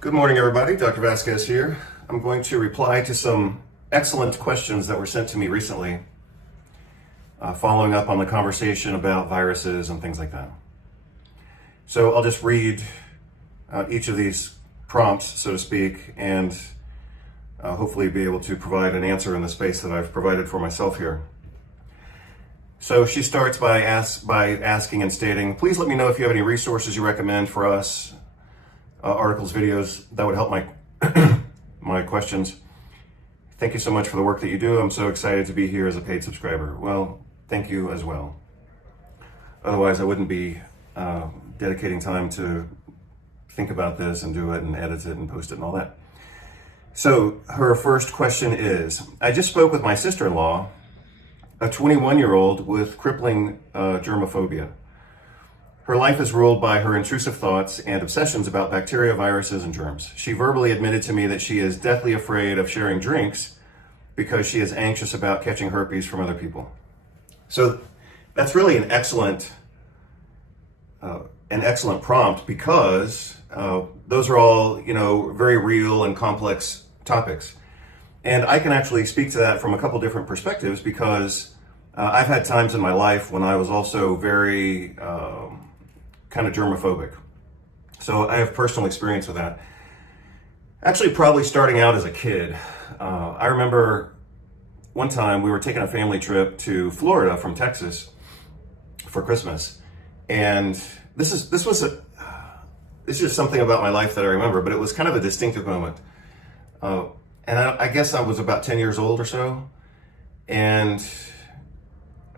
Good morning, everybody. Dr. Vasquez here. I'm going to reply to some excellent questions that were sent to me recently, following up on the conversation about viruses and things like that. So I'll just read each of these prompts, so to speak, and hopefully be able to provide an answer in the space that I've provided for myself here. So she starts by asking and stating, please let me know if you have any resources you recommend for us, articles, videos that would help my my questions. Thank you so much for the work that you do. I'm so excited to be here as a paid subscriber. Well, thank you as well. Otherwise, I wouldn't be dedicating time to think about this and do it and edit it and post it and all that. So her first question is, I just spoke with my sister-in-law, a 21-year-old with crippling germophobia. Her life is ruled by her intrusive thoughts and obsessions about bacteria, viruses, and germs. She verbally admitted to me that she is deathly afraid of sharing drinks because she is anxious about catching herpes from other people. So that's really an excellent prompt, because those are all, very real and complex topics. And I can actually speak to that from a couple different perspectives, because I've had times in my life when I was also very kind of germophobic. So I have personal experience with that. Actually, probably starting out as a kid. I remember one time we were taking a family trip to Florida from Texas for Christmas. And this is just something about my life that I remember, but it was kind of a distinctive moment. And I guess I was about 10 years old or so. And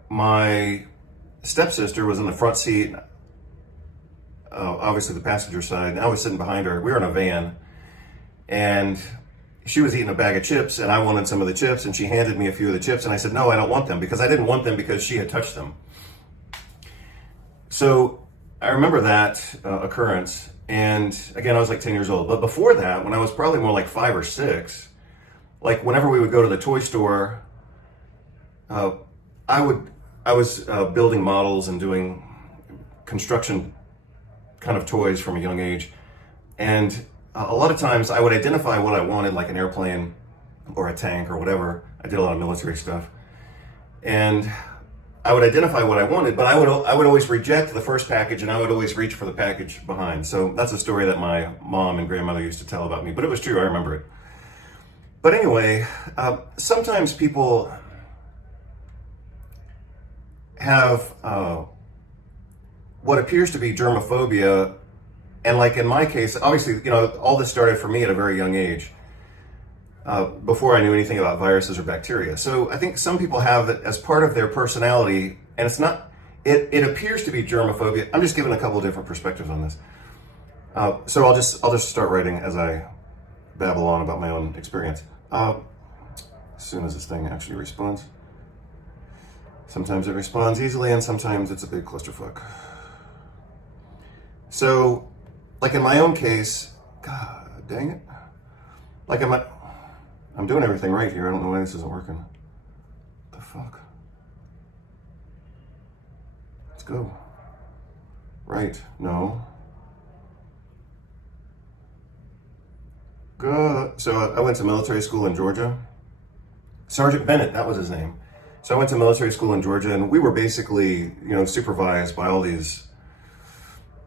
my stepsister was in the front seat, obviously the passenger side, and I was sitting behind her. We were in a van, and she was eating a bag of chips, and I wanted some of the chips, and she handed me a few of the chips, and I said, no, I don't want them, because I didn't want them because she had touched them. So I remember that occurrence, and again, I was like 10 years old. But before that, when I was probably more like 5 or 6, like whenever we would go to the toy store, I was building models and doing construction kind of toys from a young age. And a lot of times I would identify what I wanted, like an airplane or a tank or whatever. I did a lot of military stuff. And I would identify what I wanted, but I would always reject the first package, and I would always reach for the package behind. So that's a story that my mom and grandmother used to tell about me, but it was true, I remember it. But anyway, sometimes people have what appears to be germophobia, and like in my case, obviously, all this started for me at a very young age, before I knew anything about viruses or bacteria. So I think some people have it as part of their personality, and it's not, it appears to be germophobia. I'm just giving a couple of different perspectives on this. So I'll just start writing as I babble on about my own experience. As soon as this thing actually responds. Sometimes it responds easily, and sometimes it's a big clusterfuck. So, like in my own case, God dang it. Like I'm doing everything right here. I don't know why this isn't working. What the fuck? Let's go. Right, no. Good. So I went to military school in Georgia. Sergeant Bennett, that was his name. So I went to military school in Georgia, and we were basically, supervised by all these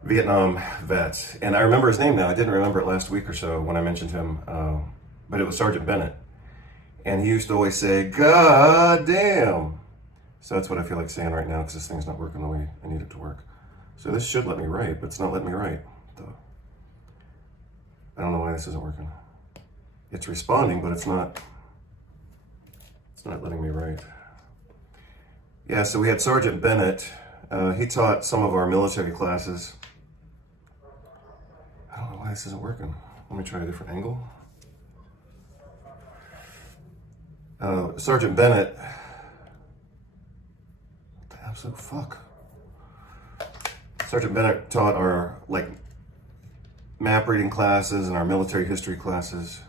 Vietnam vets. And I remember his name now. I didn't remember it last week or so when I mentioned him, but it was Sergeant Bennett. And he used to always say, God damn. So that's what I feel like saying right now, because this thing's not working the way I need it to work. So this should let me write, but it's not letting me write. I don't know why this isn't working. It's responding, but it's not letting me write. Yeah, so we had Sergeant Bennett. He taught some of our military classes. I don't know why this isn't working. Let me try a different angle. Sergeant Bennett. What the absolute fuck? Sergeant Bennett taught our, map reading classes and our military history classes.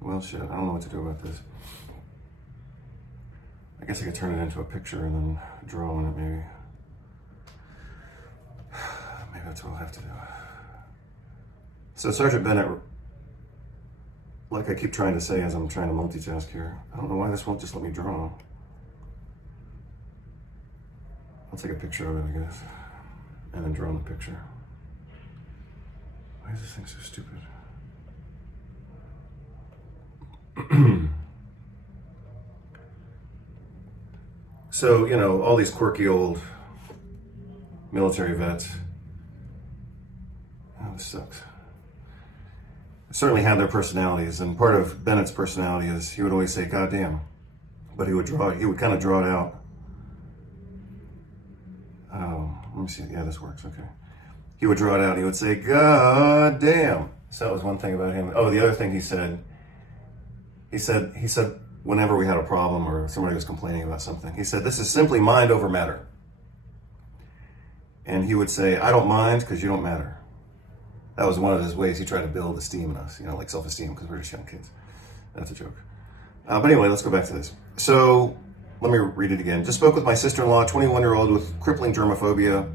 Well, shit, I don't know what to do about this. I guess I could turn it into a picture and then draw on it, maybe. Maybe that's what I'll have to do. So Sergeant Bennett, like I keep trying to say as I'm trying to multitask here, I don't know why this won't just let me draw. I'll take a picture of it, I guess, and then draw on the picture. Why is this thing so stupid? So, you know, all these quirky old military vets. Oh, this sucks. Certainly had their personalities, and part of Bennett's personality is he would always say, "God damn," but he would kind of draw it out. Oh, let me see. Yeah, this works. Okay. He would draw it out. And he would say, "God damn." So that was one thing about him. Oh, the other thing he said whenever we had a problem or somebody was complaining about something, he said, "This is simply mind over matter." And he would say, "I don't mind because you don't matter." That was one of his ways he tried to build esteem in us, you know, like self-esteem, because we're just young kids. That's a joke. But anyway, let's go back to this. So let me read it again. Just spoke with my sister-in-law, 21-year-old with crippling germophobia.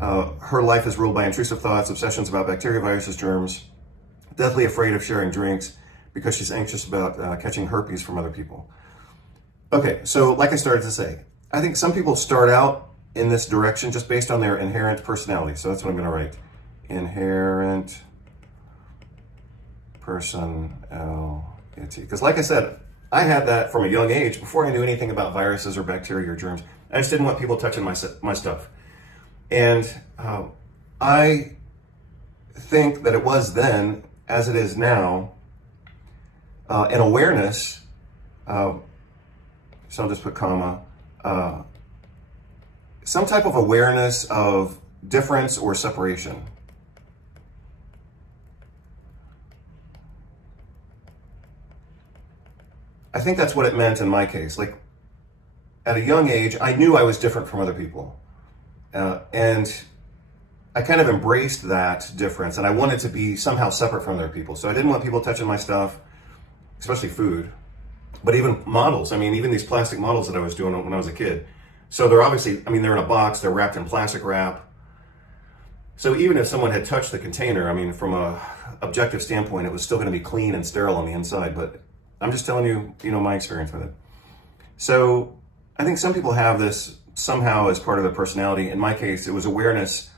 Her life is ruled by intrusive thoughts, obsessions about bacteria, viruses, germs, deathly afraid of sharing drinks because she's anxious about catching herpes from other people. Okay, so like I started to say, I think some people start out in this direction just based on their inherent personality. So that's what I'm going to write. Inherent personality. Because like I said, I had that from a young age before I knew anything about viruses or bacteria or germs. I just didn't want people touching my stuff. And I think that it was then, as it is now, an awareness, so I'll just put comma, some type of awareness of difference or separation. I think that's what it meant in my case. Like, at a young age, I knew I was different from other people. And I kind of embraced that difference, and I wanted to be somehow separate from other people. So I didn't want people touching my stuff, especially food, but even models. I mean, even these plastic models that I was doing when I was a kid. So they're obviously, I mean, they're in a box, they're wrapped in plastic wrap. So even if someone had touched the container, I mean, from a objective standpoint, it was still going to be clean and sterile on the inside, but I'm just telling you, you know, my experience with it. So I think some people have this somehow as part of their personality. In my case, it was awareness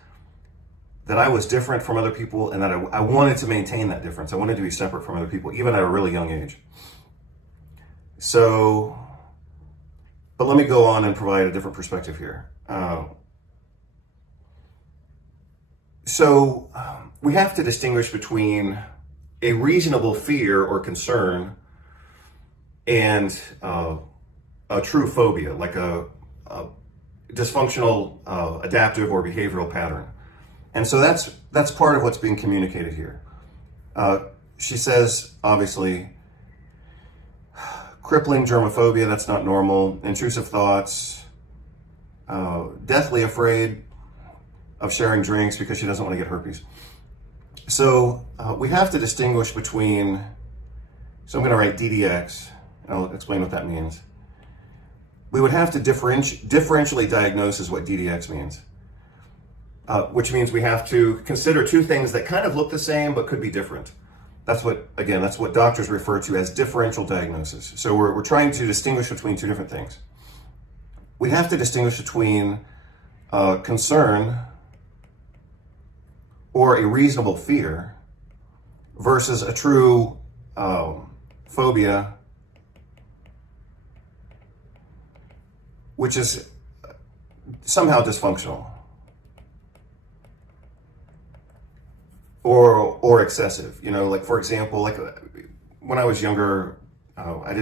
that I was different from other people and that I wanted to maintain that difference. I wanted to be separate from other people, even at a really young age. So, but let me go on and provide a different perspective here. So we have to distinguish between a reasonable fear or concern and a true phobia, like a dysfunctional adaptive or behavioral pattern. And so that's part of what's being communicated here. She says, obviously, crippling germophobia, that's not normal, intrusive thoughts, deathly afraid of sharing drinks because she doesn't want to get herpes. So we have to distinguish between, so I'm going to write DDX, and I'll explain what that means. We would have to differentially diagnose is what DDX means, which means we have to consider two things that kind of look the same but could be different. That's what doctors refer to as differential diagnosis. So we're trying to distinguish between two different things. We have to distinguish between concern or a reasonable fear versus a true phobia, which is somehow dysfunctional or excessive. You know, like for example, like when I was younger, I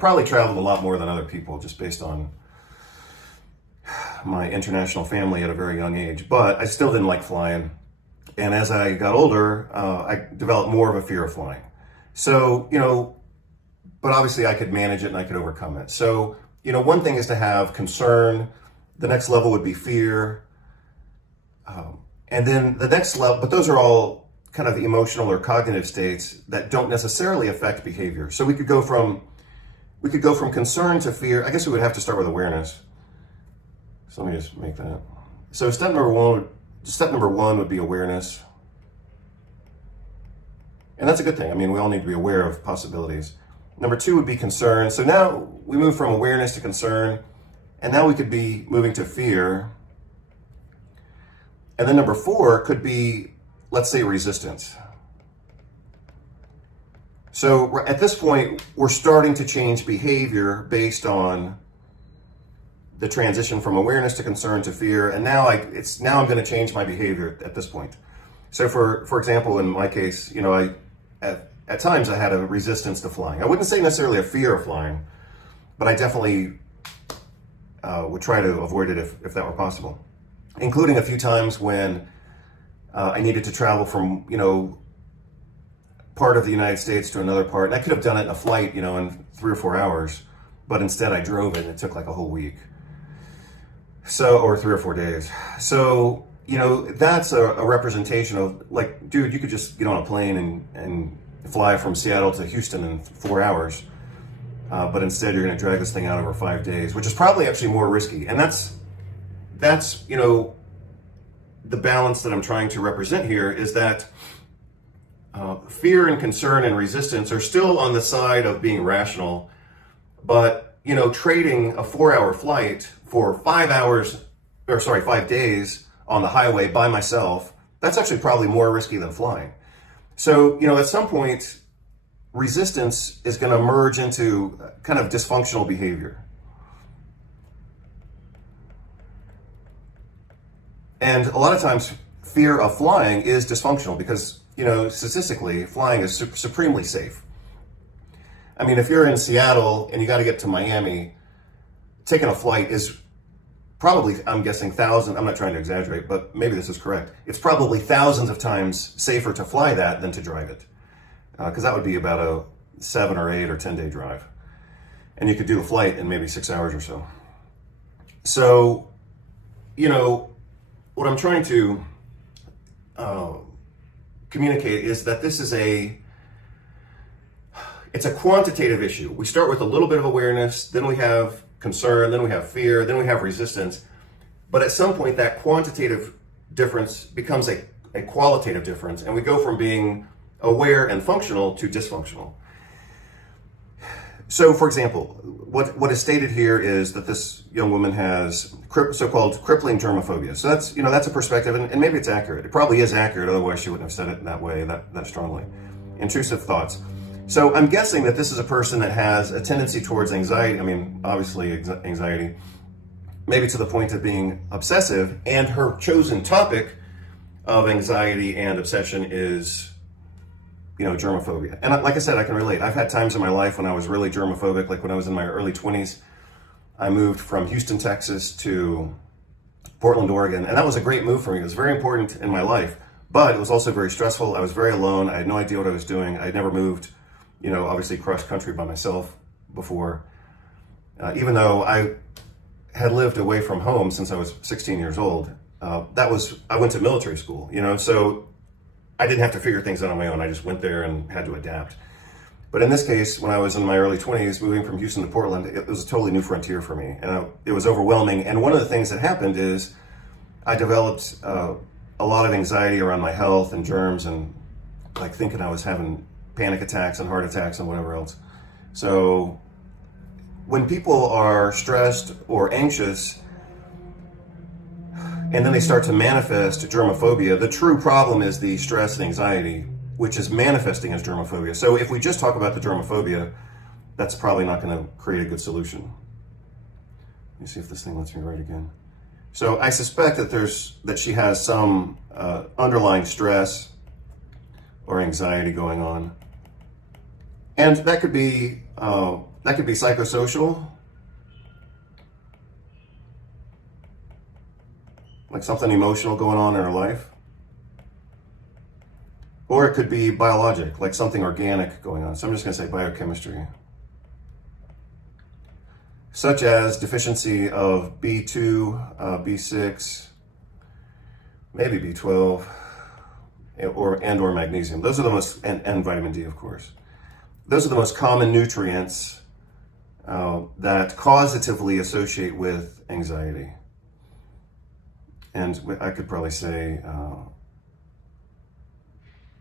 probably traveled a lot more than other people just based on my international family at a very young age, but I still didn't like flying. And as I got older, I developed more of a fear of flying. So, you know, but obviously I could manage it and I could overcome it. So, you know, one thing is to have concern. The next level would be fear. And then the next level, but those are all kind of emotional or cognitive states that don't necessarily affect behavior. So we could go from concern to fear. I guess we would have to start with awareness. So let me just make that. So step number one would be awareness. And that's a good thing. I mean, we all need to be aware of possibilities. Number 2 would be concern. So now we move from awareness to concern, and now we could be moving to fear. And then number 4 could be, let's say, resistance. So at this point, we're starting to change behavior based on the transition from awareness to concern to fear. And now I'm going to change my behavior at this point. So for example, in my case, you know, at times I had a resistance to flying. I wouldn't say necessarily a fear of flying, but I definitely would try to avoid it if that were possible. Including a few times when I needed to travel from, you know, part of the United States to another part. And I could have done it in a flight, you know, in 3 or 4 hours, but instead I drove it and it took like a whole week. So, or 3 or 4 days. So, you know, that's a representation of, like, dude, you could just get on a plane and fly from Seattle to Houston in 4 hours. But instead you're going to drag this thing out over 5 days, which is probably actually more risky. And that's, you know, the balance that I'm trying to represent here is that fear and concern and resistance are still on the side of being rational, but, you know, trading a 4-hour flight for 5 days on the highway by myself, that's actually probably more risky than flying. So, you know, at some point, resistance is going to merge into kind of dysfunctional behavior. And a lot of times, fear of flying is dysfunctional because, you know, statistically, flying is supremely safe. I mean, if you're in Seattle and you got to get to Miami, taking a flight is probably, I'm guessing, I'm not trying to exaggerate, but maybe this is correct. It's probably thousands of times safer to fly that than to drive it. Because that would be about a 7 or 8 or 10-day drive. And you could do the flight in maybe 6 hours or so. So, you know, what I'm trying to communicate is that this is it's a quantitative issue. We start with a little bit of awareness, then we have concern, then we have fear, then we have resistance. But at some point, that quantitative difference becomes a qualitative difference, and we go from being aware and functional to dysfunctional. So, for example, what is stated here is that this young woman has so-called crippling germophobia. So that's, you know, that's a perspective, and maybe it's accurate. It probably is accurate, otherwise she wouldn't have said it that way, that strongly. Intrusive thoughts. So I'm guessing that this is a person that has a tendency towards anxiety. I mean, obviously anxiety, maybe to the point of being obsessive, and her chosen topic of anxiety and obsession is, you know, germophobia. And like I said, I can relate. I've had times in my life when I was really germophobic, like when I was in my early 20s. I moved from Houston, Texas to Portland, Oregon, and that was a great move for me. It was very important in my life, but it was also very stressful. I was very alone. I had no idea what I was doing. I had never moved, you know, obviously cross country by myself before. Even though I had lived away from home since I was 16 years old, I went to military school, you know, so I didn't have to figure things out on my own. I just went there and had to adapt. But in this case, when I was in my early 20s, moving from Houston to Portland, it was a totally new frontier for me. And it was overwhelming. And one of the things that happened is I developed a lot of anxiety around my health and germs, and like thinking I was having panic attacks and heart attacks and whatever else. So when people are stressed or anxious, and then they start to manifest germophobia, the true problem is the stress and anxiety, which is manifesting as germophobia. So if we just talk about the germophobia, that's probably not going to create a good solution. Let me see if this thing lets me write again. So I suspect that she has some underlying stress or anxiety going on, and that could be psychosocial. Like something emotional going on in her life. Or it could be biologic, like something organic going on. So I'm just going to say biochemistry. Such as deficiency of B2, B6, maybe B12, or magnesium. Those are the most, and vitamin D, of course. Those are the most common nutrients that causatively associate with anxiety. And I could probably say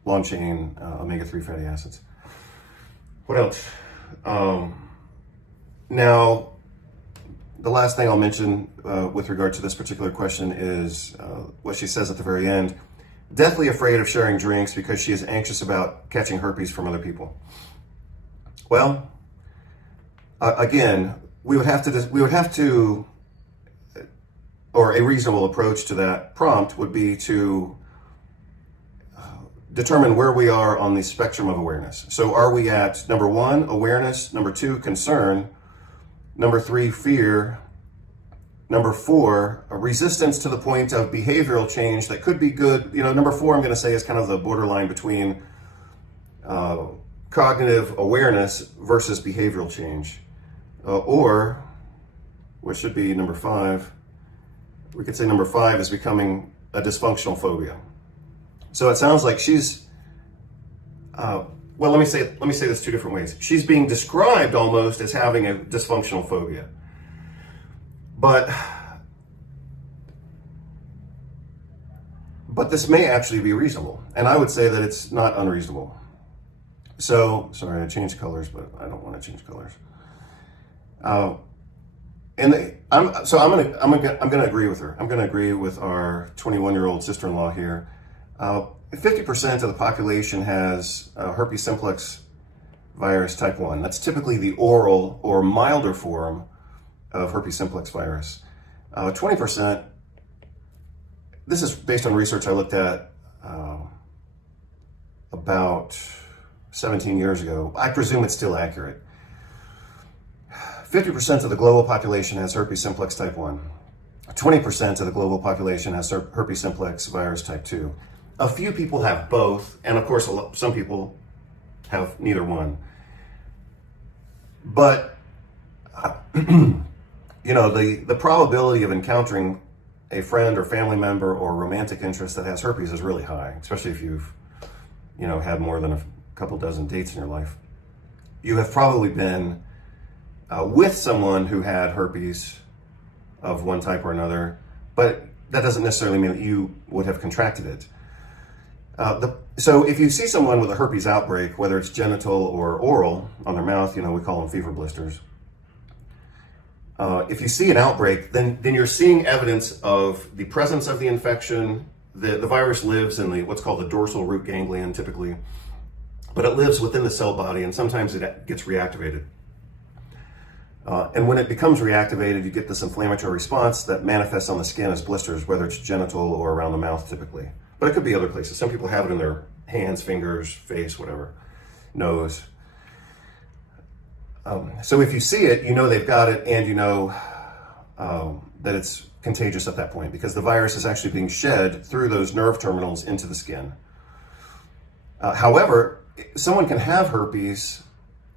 long-chain omega-3 fatty acids. What else? Now, the last thing I'll mention with regard to this particular question is what she says at the very end. Deathly afraid of sharing drinks because she is anxious about catching herpes from other people. Well, again, we would have to, or a reasonable approach to that prompt would be to determine where we are on the spectrum of awareness. So are we at number 1, awareness, number 2, concern, number 3, fear, number 4, a resistance to the point of behavioral change that could be good. You know, number 4, I'm going to say, is kind of the borderline between cognitive awareness versus behavioral change. Or, what should be number 5, we could say number 5 is becoming a dysfunctional phobia. So it sounds like she's, well, let me say this 2 different ways. She's being described almost as having a dysfunctional phobia. But this may actually be reasonable. And I would say that it's not unreasonable. So, sorry, I changed colors, but I don't want to change colors. I'm gonna agree with her. I'm gonna agree with our 21-year-old sister-in-law here. 50% of the population has herpes simplex virus type 1. That's typically the oral or milder form of herpes simplex virus. 20%, this is based on research I looked at about 17 years ago. I presume it's still accurate. 50% of the global population has herpes simplex type 1. 20% of the global population has herpes simplex virus type 2. A few people have both, and of course some people have neither one. But you know, the probability of encountering a friend or family member or romantic interest that has herpes is really high, especially if you've, you know, had more than a couple dozen dates in your life. You have probably been with someone who had herpes of one type or another, but that doesn't necessarily mean that you would have contracted it. So if you see someone with a herpes outbreak, whether it's genital or oral on their mouth, you know, we call them fever blisters. If you see an outbreak, then you're seeing evidence of the presence of the infection. The virus lives in what's called the dorsal root ganglion typically, but it lives within the cell body, and sometimes it gets reactivated. And when it becomes reactivated, you get this inflammatory response that manifests on the skin as blisters, whether it's genital or around the mouth typically. But it could be other places. Some people have it in their hands, fingers, face, whatever, nose. So if you see it, you know they've got it, and you know that it's contagious at that point, because the virus is actually being shed through those nerve terminals into the skin. However, someone can have herpes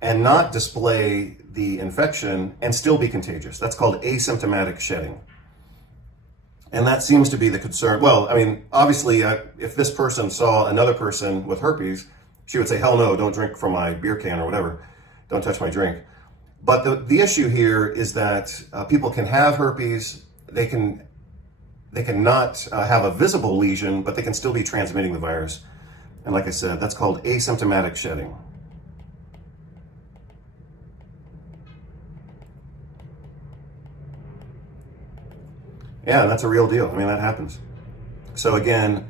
and not display the infection and still be contagious. That's called asymptomatic shedding. And that seems to be the concern. Well, I mean, obviously, if this person saw another person with herpes, she would say, hell no, don't drink from my beer can or whatever. Don't touch my drink. But the issue here is that people can have herpes. They can not have a visible lesion, but they can still be transmitting the virus. And like I said, that's called asymptomatic shedding. Yeah, that's a real deal. I mean, that happens. So again,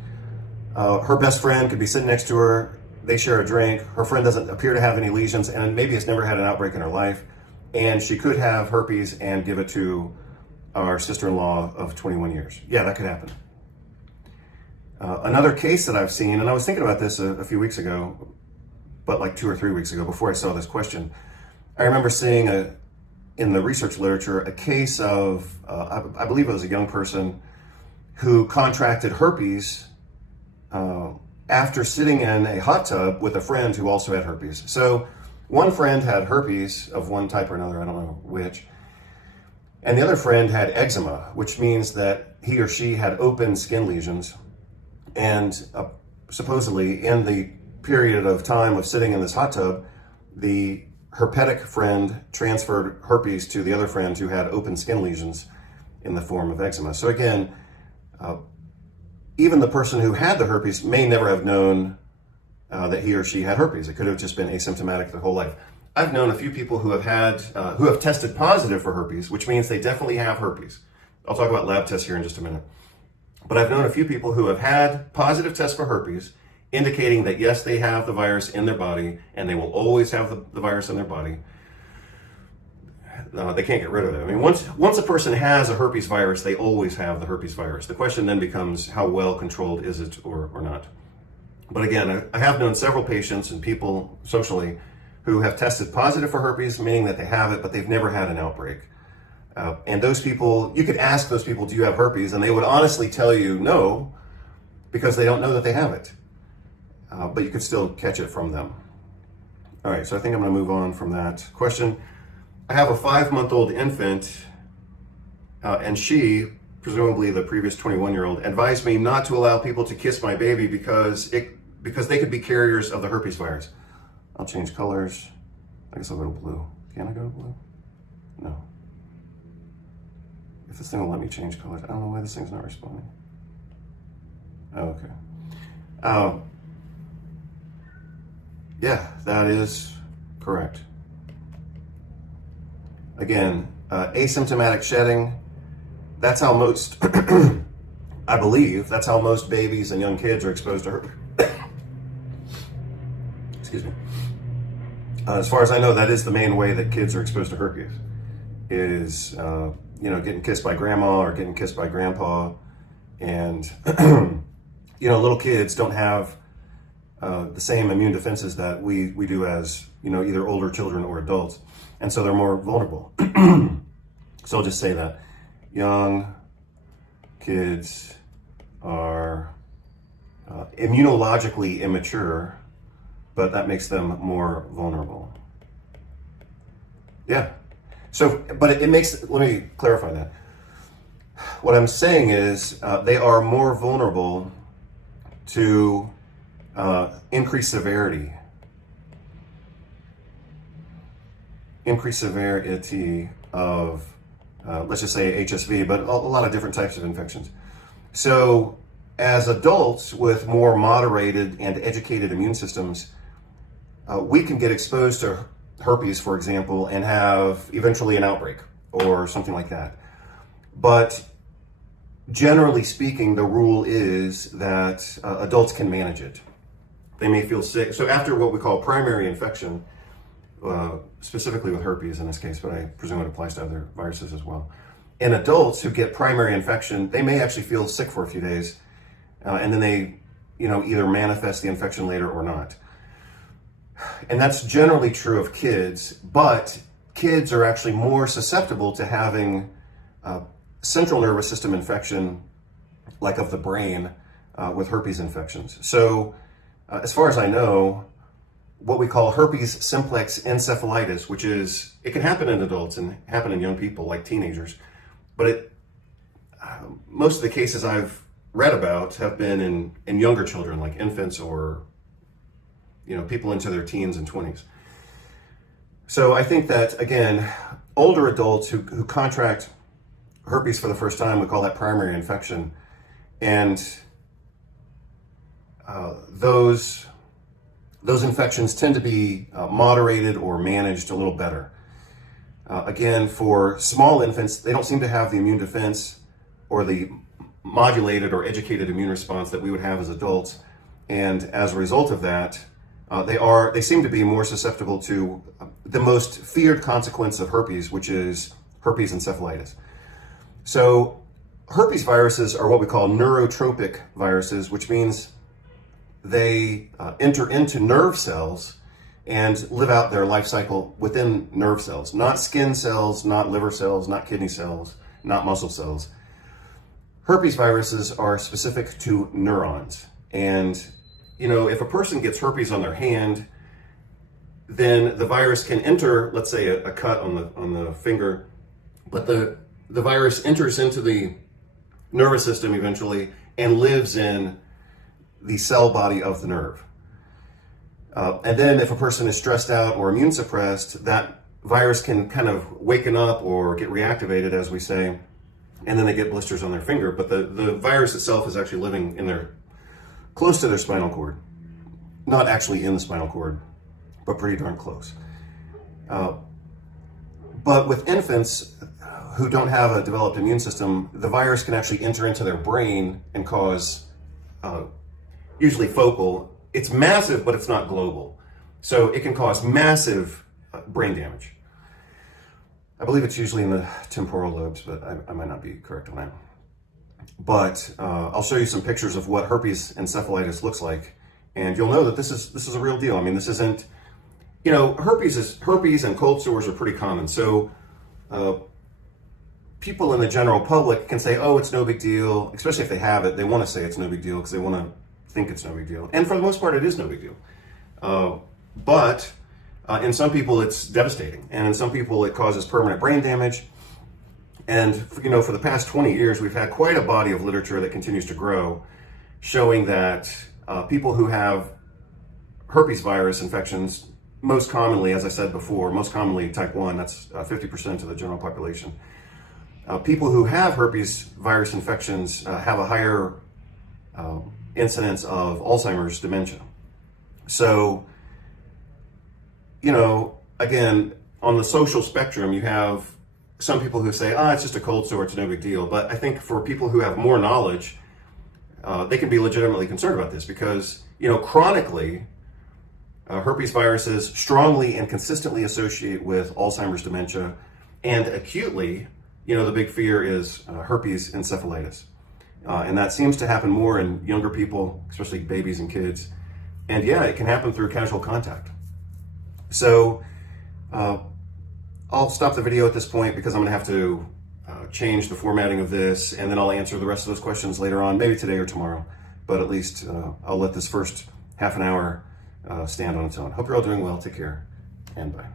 her best friend could be sitting next to her. They share a drink. Her friend doesn't appear to have any lesions, and maybe has never had an outbreak in her life. And she could have herpes and give it to our sister-in-law of 21 years. Yeah, that could happen. Another case that I've seen, and I was thinking about this a few weeks ago, but like 2 or 3 weeks ago before I saw this question, I remember seeing in the research literature a case of, I believe it was a young person who contracted herpes after sitting in a hot tub with a friend who also had herpes. So one friend had herpes of one type or another, I don't know which, and the other friend had eczema, which means that he or she had open skin lesions. And supposedly in the period of time of sitting in this hot tub, the herpetic friend transferred herpes to the other friend who had open skin lesions in the form of eczema. So again, even the person who had the herpes may never have known that he or she had herpes. It could have just been asymptomatic their whole life. I've known a few people who have tested positive for herpes, which means they definitely have herpes. I'll talk about lab tests here in just a minute. But I've known a few people who have had positive tests for herpes, indicating that yes, they have the virus in their body, and they will always have the virus in their body. They can't get rid of it. I mean, once a person has a herpes virus, they always have the herpes virus. The question then becomes, how well controlled is it or not? But again, I have known several patients and people socially who have tested positive for herpes, meaning that they have it, but they've never had an outbreak. And those people, you could ask those people, do you have herpes? And they would honestly tell you no, because they don't know that they have it. But you could still catch it from them. All right, so I think I'm gonna move on from that question. I have a 5-month-old infant, and she, presumably the previous 21-year-old, advised me not to allow people to kiss my baby because they could be carriers of the herpes virus. I'll change colors. I guess I'll go to blue. Can I go to blue? No. If this thing will let me change colors, I don't know why this thing's not responding. Oh, okay. Yeah, that is correct. Again, asymptomatic shedding, that's how most, I believe, that's how most babies and young kids are exposed to herpes. Excuse me. As far as I know, that is the main way that kids are exposed to herpes, is getting kissed by grandma or getting kissed by grandpa. And, little kids don't have the same immune defenses that we do as, either older children or adults. And so they're more vulnerable. So I'll just say that. Young kids are immunologically immature, but that makes them more vulnerable. Yeah. So, but it makes, let me clarify that. What I'm saying is they are more vulnerable to increased severity of, let's just say HSV, but a lot of different types of infections. So as adults with more moderated and educated immune systems, we can get exposed to herpes, for example, and have eventually an outbreak or something like that. But generally speaking, the rule is that adults can manage it. They may feel sick. So after what we call primary infection, specifically with herpes in this case, but I presume it applies to other viruses as well. In adults who get primary infection, they may actually feel sick for a few days, and then they, either manifest the infection later or not. And that's generally true of kids, but kids are actually more susceptible to having central nervous system infection, like of the brain, with herpes infections. So as far as I know, what we call herpes simplex encephalitis, which is, it can happen in adults and happen in young people like teenagers, but most of the cases I've read about have been in younger children, like infants or people into their teens and 20s. So I think that, again, older adults who contract herpes for the first time, we call that primary infection. And those infections tend to be moderated or managed a little better. Again, for small infants, they don't seem to have the immune defense or the modulated or educated immune response that we would have as adults. And as a result of that, they seem to be more susceptible to the most feared consequence of herpes, which is herpes encephalitis. So herpes viruses are what we call neurotropic viruses, which means they enter into nerve cells and live out their life cycle within nerve cells, not skin cells, not liver cells, not kidney cells, not muscle cells. Herpes viruses are specific to neurons. And if a person gets herpes on their hand, then the virus can enter, let's say a cut on the finger, but the virus enters into the nervous system eventually and lives in the cell body of the nerve. And then if a person is stressed out or immune suppressed, that virus can kind of waken up or get reactivated, as we say, and then they get blisters on their finger. But the virus itself is actually living in close to their spinal cord. not actually in the spinal cord, but pretty darn close. But with infants who don't have a developed immune system, the virus can actually enter into their brain and cause, usually focal. It's massive, but it's not global. So it can cause massive brain damage. I believe it's usually in the temporal lobes, but I might not be correct on that. But I'll show you some pictures of what herpes encephalitis looks like, and you'll know that this is a real deal. I mean, this isn't, herpes and cold sores are pretty common. So people in the general public can say, oh, it's no big deal, especially if they have it. They want to say it's no big deal because they want to think it's no big deal. And for the most part, it is no big deal. But in some people, it's devastating. And in some people, it causes permanent brain damage. And, for the past 20 years, we've had quite a body of literature that continues to grow, showing that people who have herpes virus infections, most commonly, as I said before, most commonly type 1, that's 50% of the general population. People who have herpes virus infections have a higher incidence of Alzheimer's dementia. So, again, on the social spectrum, you have some people who say, it's just a cold sore, it's no big deal. But I think for people who have more knowledge, they can be legitimately concerned about this because, chronically, herpes viruses strongly and consistently associate with Alzheimer's dementia, and acutely, the big fear is herpes encephalitis. And that seems to happen more in younger people, especially babies and kids. And yeah, it can happen through casual contact. So I'll stop the video at this point because I'm going to have to change the formatting of this, and then I'll answer the rest of those questions later on, maybe today or tomorrow. But at least I'll let this first half an hour stand on its own. Hope you're all doing well. Take care, and bye.